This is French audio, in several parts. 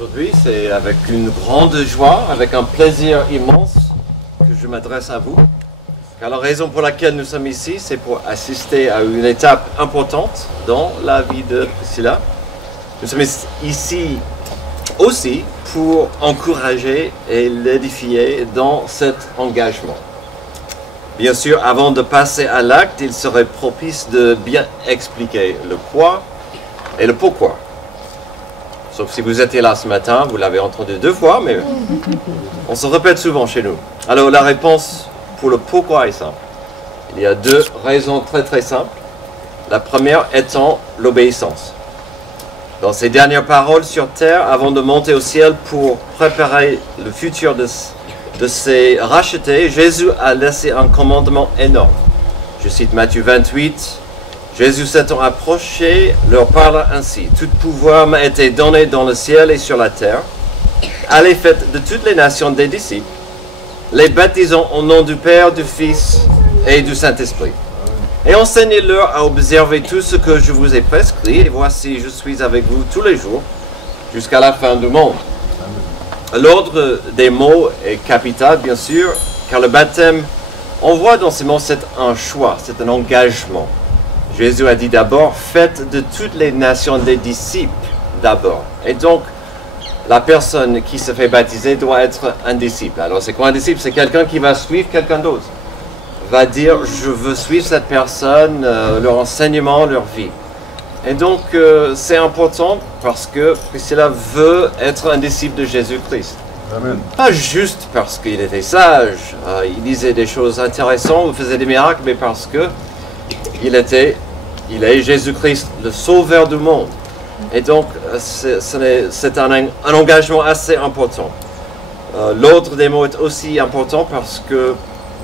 Aujourd'hui, c'est avec une grande joie, avec un plaisir immense que je m'adresse à vous. Car la raison pour laquelle nous sommes ici, c'est pour assister à une étape importante dans la vie de Priscilla. Nous sommes ici aussi pour encourager et l'édifier dans cet engagement. Bien sûr, avant de passer à l'acte, il serait propice de bien expliquer le quoi et le pourquoi. Sauf si vous étiez là ce matin, vous l'avez entendu 2 fois, mais on se répète souvent chez nous. Alors la réponse pour le pourquoi est simple. Il y a 2 raisons très simples. La première étant l'obéissance. Dans ses dernières paroles sur terre, avant de monter au ciel pour préparer le futur de ses rachetés, Jésus a laissé un commandement énorme. Je cite Matthieu 28. Jésus s'étant approché, leur parla ainsi. Tout pouvoir m'a été donné dans le ciel et sur la terre. Allez, faites de toutes les nations des disciples, les baptisant au nom du Père, du Fils et du Saint-Esprit. Et enseignez-leur à observer tout ce que je vous ai prescrit. Et voici, je suis avec vous tous les jours, jusqu'à la fin du monde. L'ordre des mots est capital, bien sûr, car le baptême, on voit dans ces mots, c'est un choix, c'est un engagement. Jésus a dit d'abord, faites de toutes les nations des disciples d'abord. Et donc, la personne qui se fait baptiser doit être un disciple. Alors, c'est quoi un disciple? C'est quelqu'un qui va suivre quelqu'un d'autre. Va dire, je veux suivre cette personne, leur enseignement, leur vie. Et donc, c'est important parce que Priscilla veut être un disciple de Jésus-Christ. Amen. Pas juste parce qu'il était sage, il disait des choses intéressantes, il faisait des miracles, mais parce que il est Jésus-Christ, le sauveur du monde. Et donc, c'est un engagement assez important. L'ordre des mots est aussi important parce que,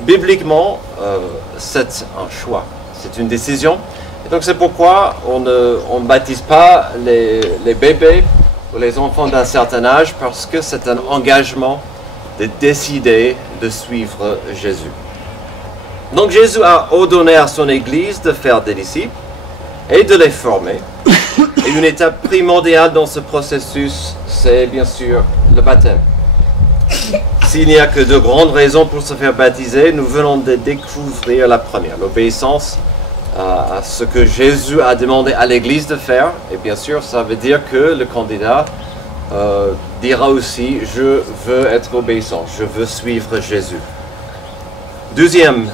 bibliquement, c'est un choix. C'est une décision. Et donc, c'est pourquoi on ne baptise pas les bébés ou les enfants d'un certain âge, parce que c'est un engagement de décider de suivre Jésus. Donc, Jésus a ordonné à son Église de faire des disciples et de les former. Et une étape primordiale dans ce processus, c'est bien sûr le baptême. S'il n'y a que 2 grandes raisons pour se faire baptiser, nous venons de découvrir la première, l'obéissance à ce que Jésus a demandé à l'Église de faire. Et bien sûr, ça veut dire que le candidat dira aussi, je veux être obéissant, je veux suivre Jésus. Deuxième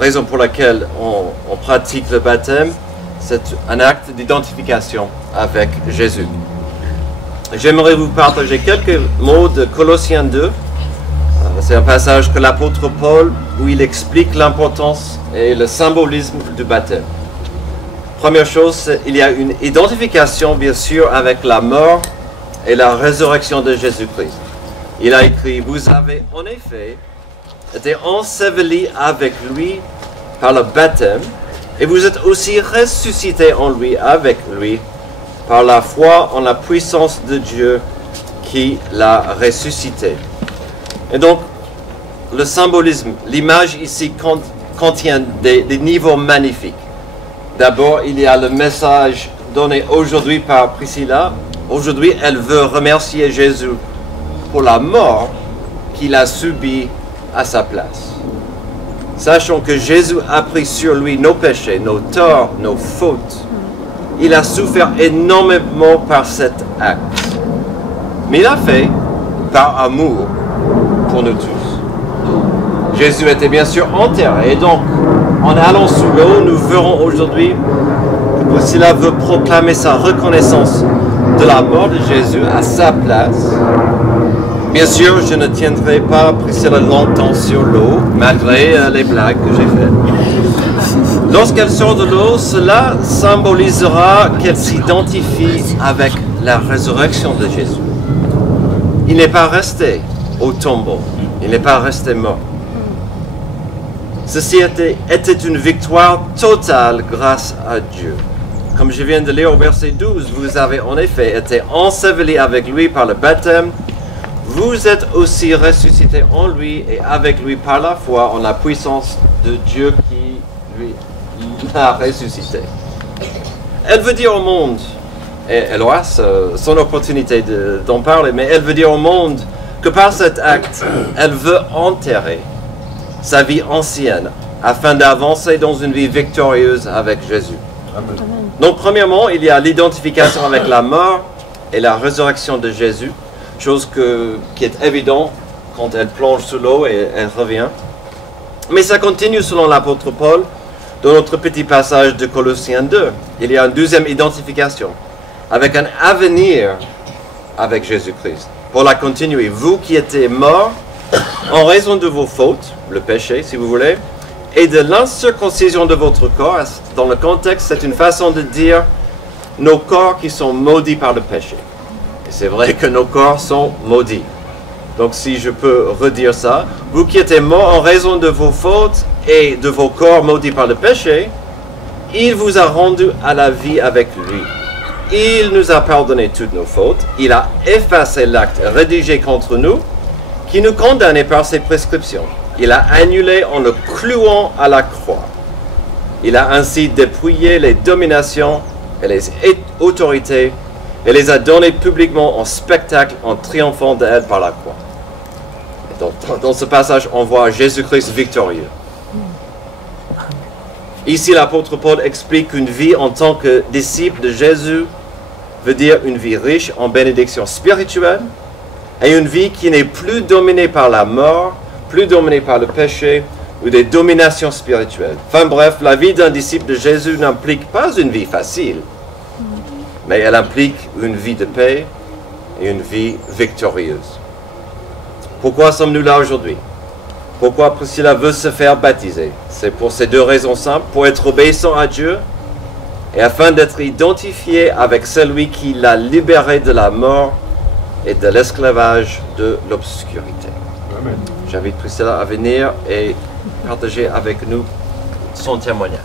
raison pour laquelle on pratique le baptême, c'est un acte d'identification avec Jésus. J'aimerais vous partager quelques mots de Colossiens 2. C'est un passage que l'apôtre Paul, où il explique l'importance et le symbolisme du baptême. Première chose, il y a une identification, bien sûr, avec la mort et la résurrection de Jésus-Christ. Il a écrit, vous avez en effet été ensevelis avec lui par le baptême, et vous êtes aussi ressuscités en lui, avec lui, par la foi en la puissance de Dieu qui l'a ressuscité. Et donc, le symbolisme, l'image ici contient des niveaux magnifiques. D'abord, il y a le message donné aujourd'hui par Priscilla. Aujourd'hui, elle veut remercier Jésus pour la mort qu'il a subie à sa place. Sachant que Jésus a pris sur lui nos péchés, nos torts, nos fautes. Il a souffert énormément par cet acte. Mais il l'a fait par amour pour nous tous. Jésus était bien sûr enterré. Et donc, en allant sous l'eau, nous verrons aujourd'hui que Priscilla veut proclamer sa reconnaissance de la mort de Jésus à sa place. Bien sûr, je ne tiendrai pas Priscilla longtemps sur l'eau, malgré les blagues que j'ai faites. Lorsqu'elle sort de l'eau, cela symbolisera qu'elle s'identifie avec la résurrection de Jésus. Il n'est pas resté au tombeau, il n'est pas resté mort. Ceci était une victoire totale grâce à Dieu. Comme je viens de lire au verset 12, vous avez en effet été ensevelis avec lui par le baptême. Vous êtes aussi ressuscités en lui et avec lui par la foi en la puissance de Dieu qui lui l'a ressuscité. Elle veut dire au monde et elle aura son opportunité d'en parler, mais elle veut dire au monde que par cet acte, elle veut enterrer sa vie ancienne afin d'avancer dans une vie victorieuse avec Jésus. Amen. Donc premièrement, il y a l'identification avec la mort et la résurrection de Jésus, chose qui est évidente quand elle plonge sous l'eau et elle revient. Mais ça continue selon l'apôtre Paul dans notre petit passage de Colossiens 2. Il y a une deuxième identification avec un avenir avec Jésus-Christ. Pour la continuer, vous qui étiez morts en raison de vos fautes, le péché si vous voulez, et de l'incirconcision de votre corps, dans le contexte, c'est une façon de dire nos corps qui sont maudits par le péché. Et c'est vrai que nos corps sont maudits. Donc si je peux redire ça, vous qui étiez morts en raison de vos fautes et de vos corps maudits par le péché, il vous a rendu à la vie avec lui. Il nous a pardonné toutes nos fautes, il a effacé l'acte rédigé contre nous, qui nous condamnait par ses prescriptions. Il a annulé en le clouant à la croix. Il a ainsi dépouillé les dominations et les autorités et les a données publiquement en spectacle en triomphant d'elles par la croix. Donc, dans ce passage, on voit Jésus-Christ victorieux. Ici, l'apôtre Paul explique qu'une vie en tant que disciple de Jésus veut dire une vie riche en bénédictions spirituelles et une vie qui n'est plus dominée par la mort, plus dominée par le péché ou des dominations spirituelles. Enfin bref, la vie d'un disciple de Jésus n'implique pas une vie facile, mais elle implique une vie de paix et une vie victorieuse. Pourquoi sommes-nous là aujourd'hui? Pourquoi Priscilla veut se faire baptiser? C'est pour ces deux raisons simples, pour être obéissant à Dieu et afin d'être identifié avec celui qui l'a libéré de la mort et de l'esclavage de l'obscurité. Amen. J'invite Priscilla à venir et partager avec nous son témoignage.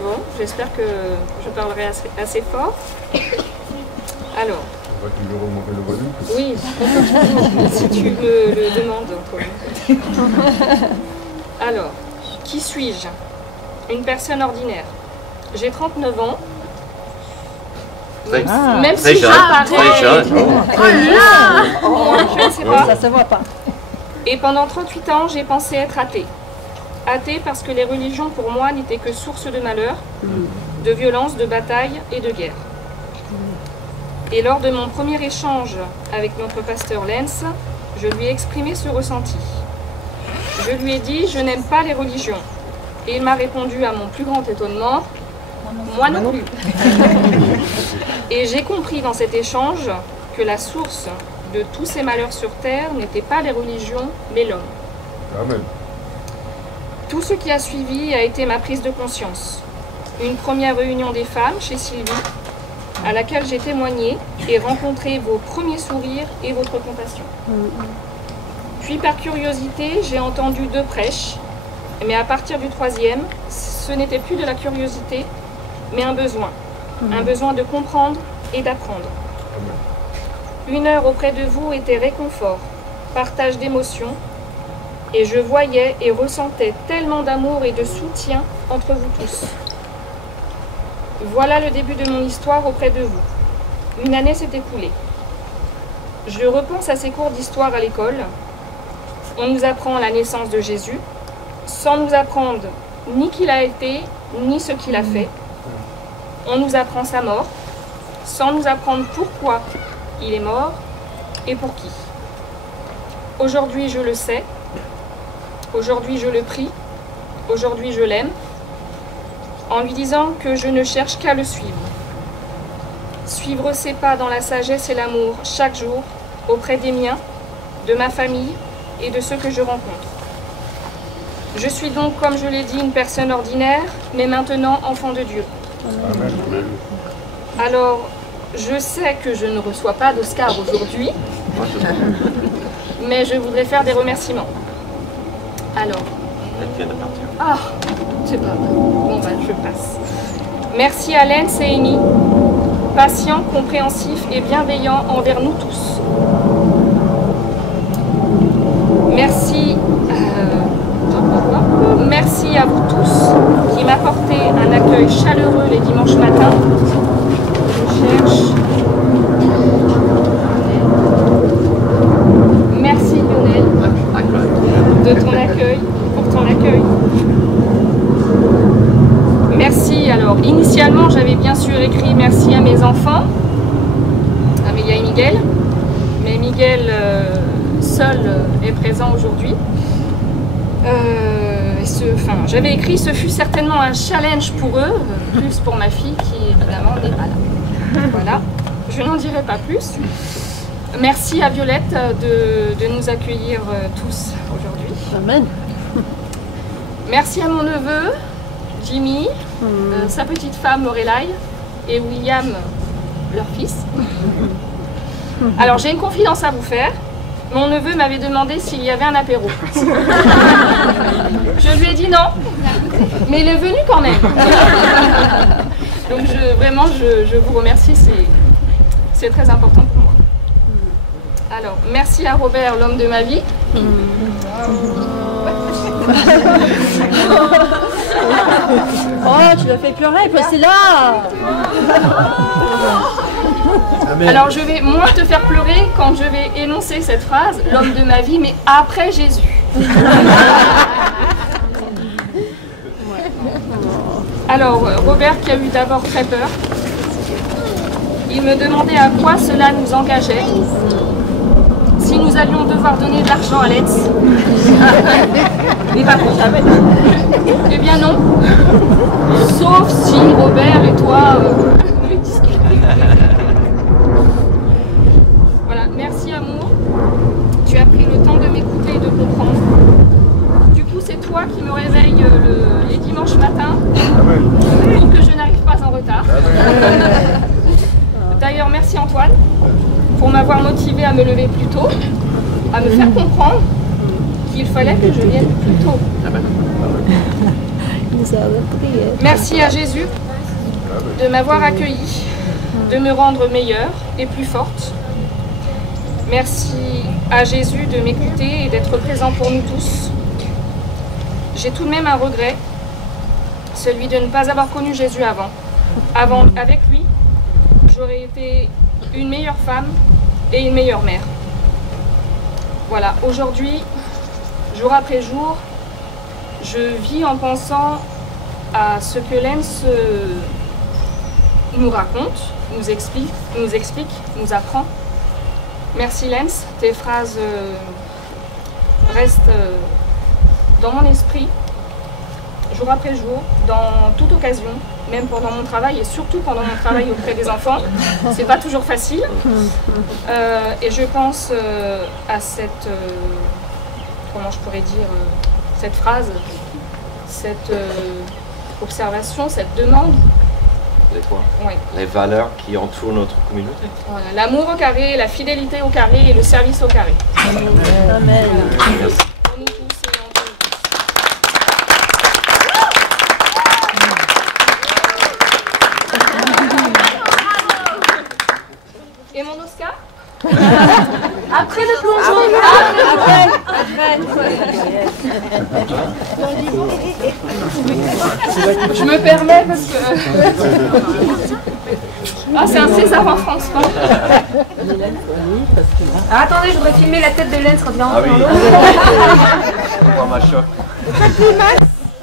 Bon, j'espère que je parlerai assez fort. Alors. On va toujours remonter le volume. Oui, si tu me le demandes. Alors, qui suis-je? Une personne ordinaire. J'ai 39 ans. Même si je parais... Très jeune. Je ne sais pas. Ça se voit pas. Et pendant 38 ans, j'ai pensé être athée. Athée parce que les religions pour moi n'étaient que source de malheur, de violence, de bataille et de guerre. Et lors de mon premier échange avec notre pasteur Lenz, je lui ai exprimé ce ressenti. Je lui ai dit « Je n'aime pas les religions ». Et il m'a répondu à mon plus grand étonnement « Moi non plus ». Et j'ai compris dans cet échange que la source de tous ces malheurs sur terre n'était pas les religions, mais l'homme. Amen. Tout ce qui a suivi a été ma prise de conscience. Une première réunion des femmes chez Sylvie, à laquelle j'ai témoigné et rencontré vos premiers sourires et votre compassion. Puis par curiosité, j'ai entendu 2 prêches, mais à partir du 3e, ce n'était plus de la curiosité, mais un besoin de comprendre et d'apprendre. 1 heure auprès de vous était réconfort, partage d'émotions, et je voyais et ressentais tellement d'amour et de soutien entre vous tous. Voilà le début de mon histoire auprès de vous. 1 année s'est écoulée. Je repense à ces cours d'histoire à l'école. On nous apprend la naissance de Jésus, sans nous apprendre ni qui il a été, ni ce qu'il a fait. On nous apprend sa mort, sans nous apprendre pourquoi il est mort et pour qui. Aujourd'hui, je le sais. Aujourd'hui, je le prie. Aujourd'hui, je l'aime. En lui disant que je ne cherche qu'à le suivre. Suivre ses pas dans la sagesse et l'amour chaque jour, auprès des miens, de ma famille et de ceux que je rencontre. Je suis donc, comme je l'ai dit, une personne ordinaire, mais maintenant enfant de Dieu. Amen. Alors, je sais que je ne reçois pas d'Oscar aujourd'hui, mais je voudrais faire des remerciements. Alors... Elle vient de partir. Ah, c'est pas vrai. Bon, ben, je passe. Merci à Lenz et Amy, patient, compréhensif et bienveillant envers nous tous. Merci, merci à vous tous qui m'apportez un accueil chaleureux les dimanches matins. Je cherche. Merci Lionel de ton accueil, pour ton accueil. Merci. Alors, initialement, j'avais bien sûr écrit merci à mes enfants, Amélia et Miguel. Mais Miguel seul est présent aujourd'hui. J'avais écrit, ce fut certainement un challenge pour eux, plus pour ma fille qui évidemment n'est pas là. Voilà, je n'en dirai pas plus. Merci à Violette de nous accueillir tous aujourd'hui. Amen. Merci à mon neveu, Jimmy, sa petite femme Lorelai et William, leur fils. Alors j'ai une confidence à vous faire. Mon neveu m'avait demandé s'il y avait un apéro. Je lui ai dit non, mais il est venu quand même. Donc vraiment je vous remercie, c'est très important pour moi. Alors merci à Robert, l'homme de ma vie. Oh, tu l'as fait pleurer, c'est là. Alors je vais moins te faire pleurer quand je vais énoncer cette phrase, l'homme de ma vie, mais après Jésus. Alors Robert qui a eu d'abord très peur, il me demandait à quoi cela nous engageait, si nous allions devoir donner de l'argent à Let's. Mais pas pour jamais. Eh bien non. Sauf si Robert et toi voulez discuter. Voilà, merci amour. Tu as pris le temps de m'écouter et de comprendre. Du coup, c'est toi qui me réveille les dimanches matins pour que je n'arrive pas en retard. D'ailleurs, merci Antoine pour m'avoir motivé à me lever plus tôt, à me faire comprendre qu'il fallait que je vienne plus tôt. Merci à Jésus de m'avoir accueilli, de me rendre meilleure et plus forte. Merci à Jésus de m'écouter et d'être présent pour nous tous. J'ai tout de même un regret, celui de ne pas avoir connu Jésus avant. Avec lui, j'aurais été une meilleure femme et une meilleure mère. Voilà, aujourd'hui, jour après jour, je vis en pensant à ce que Lens nous raconte, nous explique, nous apprend. Merci Lens, tes phrases restent dans mon esprit, jour après jour, dans toute occasion, même pendant mon travail et surtout pendant mon travail auprès des enfants. C'est pas toujours facile. Et je pense à cette, comment je pourrais dire, cette phrase, cette observation, cette demande. Les quoi? Oui. Les valeurs qui entourent notre communauté. Voilà. L'amour au carré, la fidélité au carré et le service au carré. Amen. Voilà. Pour nous tous et en tous. Et mon Oscar? Après le plongeon. Je me permets parce que... Ah, c'est un César en France, quoi. Ah, attendez, je voudrais filmer la tête de Lens quand il rentre Ah oui. dans l'eau. On voit ma choc.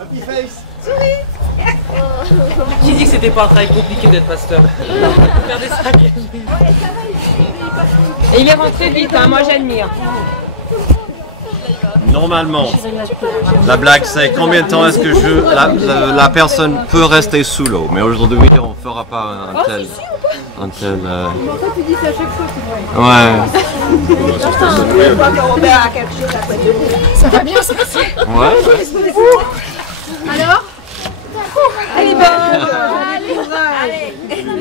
Happy face. Qui dit que c'était pas un travail compliqué d'être pasteur? Regardez ça. Et il est rentré vite, hein, moi j'admire. Normalement, la blague c'est combien de temps est-ce que la personne peut rester sous l'eau. Mais aujourd'hui, on ne fera pas un tel... En fait, tu dis ça à chaque fois. Ouais. Ça va bien, ça va bien. Ouais. Alors elle est bonne. Allez,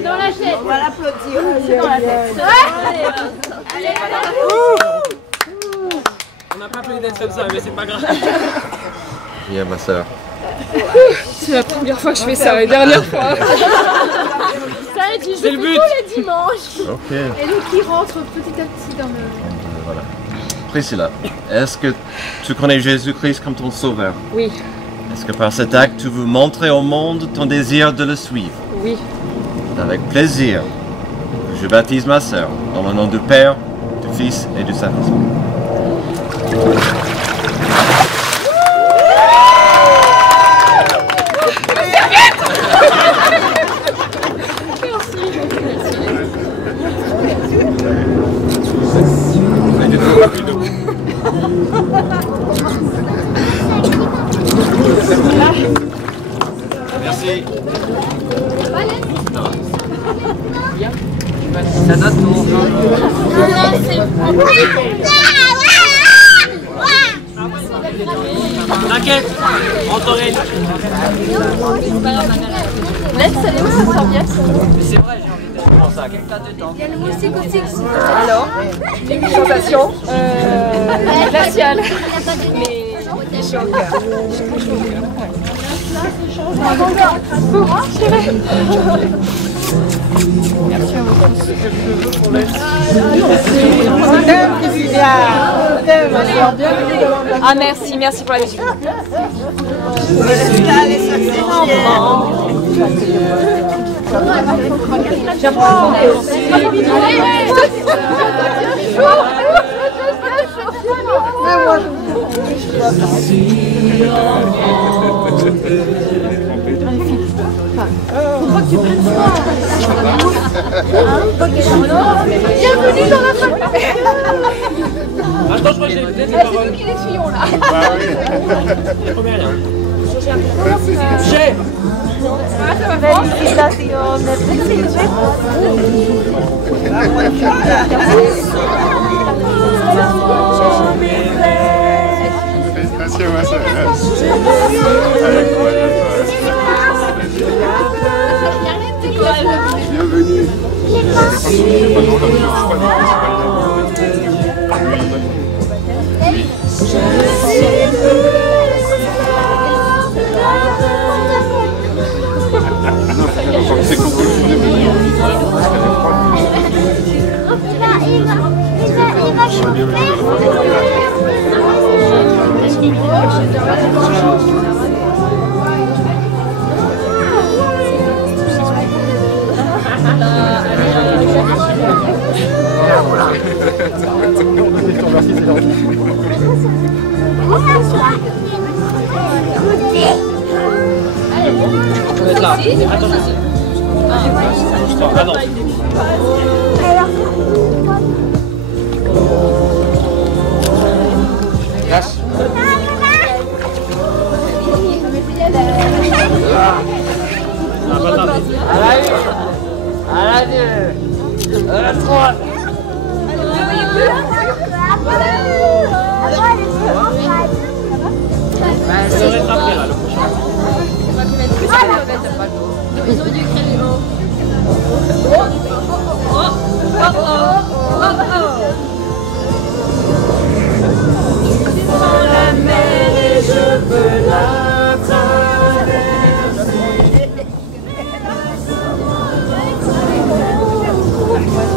dans la tête. On va l'applaudir. C'est dans la tête. Allez. On n'a pas appelé d'être comme ça, mais c'est pas grave. Viens ma soeur. C'est la première fois que je fais ça, la dernière fois. Ça a été, je fais tous les dimanches. Ok. Et donc il rentre petit à petit dans le... Voilà. Priscilla, est-ce que tu connais Jésus-Christ comme ton sauveur? Oui, Est-ce que par cet acte, tu veux montrer au monde ton désir de le suivre? oui, Avec plaisir, je baptise ma sœur dans le nom du Père, du Fils et du Saint-Esprit. Merci. C'est notre tour. T'inquiète, on t'aurait. Laisse, elle est où cette serviette? C'est vrai, j'ai envie de faire ça. Quelqu'un de temps. Il y a le moustique aussi. alors, une sensation glaciale, mais chaud au cœur. Ah merci, merci pour la musique. Bienvenue dans la famille. Attends, je crois que j'ai peut-être des paroles. Qui les tuyaux là? Je promets rien. J'ai. Félicitations, ma sœur. Bienvenue. C'est compliqué. On va être là. Attends, ah non. Lâche. À la 1, à la 2, à la 3. Je devrais être après là, le prochain. Ils ont dû créer les mots. Dans la mer et je peux la traverser.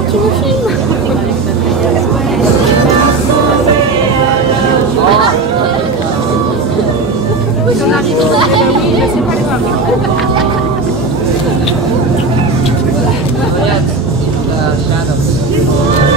Tu me filmes? On arrive. C'est pas grave. Regarde, la shadow.